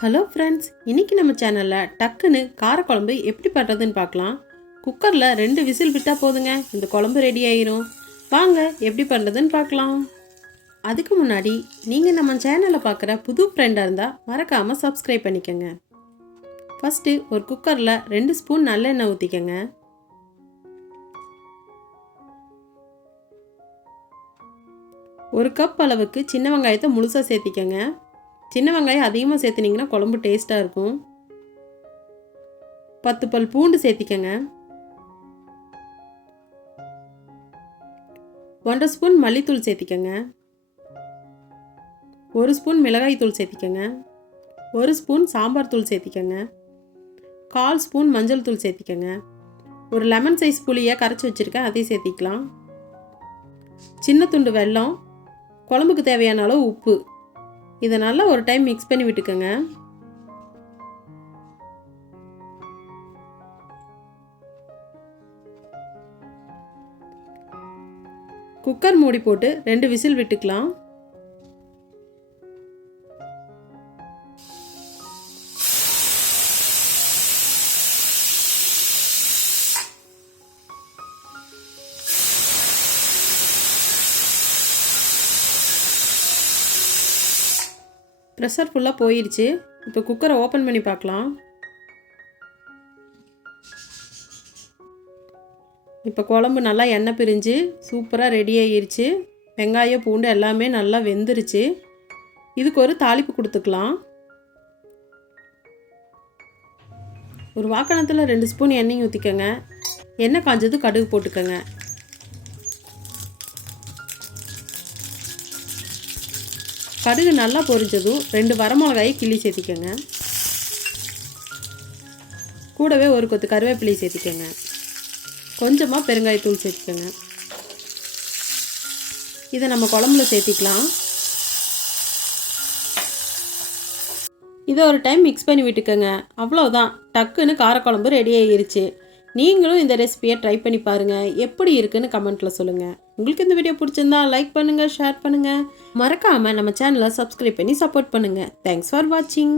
Hello friends, இன்றைக்கி நம்ம சேனலில் டக்குன்னு காரக்குழம்பு எப்படி பண்ணுறதுன்னு பார்க்கலாம். குக்கரில் 2 விசில் விட்டால் போதுங்க, இந்த குழம்பு ரெடி ஆயிரும். வாங்க எப்படி பண்ணுறதுன்னு பார்க்கலாம். அதுக்கு முன்னாடி நீங்கள் நம்ம சேனலை பார்க்குற புது ஃப்ரெண்டாக இருந்தால் மறக்காமல் சப்ஸ்கிரைப் பண்ணிக்கோங்க. ஃபஸ்ட்டு ஒரு குக்கரில் 2 ஸ்பூன் நல்லெண்ணெய் ஊற்றிக்கங்க. ஒரு கப் அளவுக்கு சின்ன வெங்காயத்தை முழுசாக சேர்த்திக்கங்க. சின்ன வெங்காயம் அதிகமாக சேர்த்துனீங்கன்னா குழம்பு டேஸ்ட்டாக இருக்கும். 10 பல் பூண்டு சேர்த்திக்கங்க. 1/2 ஸ்பூன் மல்லித்தூள் சேர்த்திக்கங்க. 1 ஸ்பூன் மிளகாய் தூள் சேர்த்திக்கங்க. 1 ஸ்பூன் சாம்பார் தூள் சேர்த்திக்கங்க. 1/4 ஸ்பூன் மஞ்சள் தூள் சேர்த்திக்கங்க. ஒரு லெமன் சைஸ் புளியை கரைச்சி வச்சுருக்கேன், அதையும் சேர்த்திக்கலாம். சின்ன துண்டு வெல்லம், குழம்புக்கு தேவையான அளவு உப்பு. இதை நல்லா ஒரு டைம் மிக்ஸ் பண்ணி விட்டுக்கோங்க. குக்கர் மூடி போட்டு 2 விசில் விட்டுக்கலாம். ப்ரெஷர் ஃபுல்லாக போயிடுச்சு. இப்போ குக்கரை ஓப்பன் பண்ணி பார்க்கலாம். இப்போ குழம்பு நல்லா எண்ணெய் பிரிஞ்சு சூப்பராக ரெடி ஆகிருச்சு. வெங்காயம் பூண்டு எல்லாமே நல்லா வெந்துருச்சு. இதுக்கு ஒரு தாளிப்பு கொடுத்துக்கலாம். ஒரு வாக்கணத்தில் 2 ஸ்பூன் எண்ணெய் ஊற்றிக்கோங்க. எண்ணெய் காஞ்சது கடுகு போட்டுக்கோங்க. கடுகு நல்லா பொரிஞ்சதும் 2 வரமிளகாயை கிள்ளி சேர்த்திக்கோங்க. கூடவே ஒரு கொத்து கருவேப்பிலை சேர்த்திக்கோங்க. கொஞ்சமாக பெருங்காயத்தூள் சேர்த்திக்கோங்க. இதை நம்ம குழம்புல சேர்த்திக்கலாம். இதை ஒரு டைம் மிக்ஸ் பண்ணி விட்டுக்கோங்க. அவ்வளோதான், டக்குன்னு காரக்குழம்பு ரெடி ஆகிருச்சு. நீங்களும் இந்த ரெசிபியை ட்ரை பண்ணி பாருங்கள். எப்படி இருக்குன்னு கமெண்ட்டில் சொல்லுங்கள். உங்களுக்கு இந்த வீடியோ பிடிச்சிருந்தா லைக் பண்ணுங்கள், ஷேர் பண்ணுங்கள். மறக்காமல் நம்ம சேனலை சப்ஸ்கிரைப் பண்ணி சப்போர்ட் பண்ணுங்கள். தேங்க்ஸ் ஃபார் வாட்சிங்.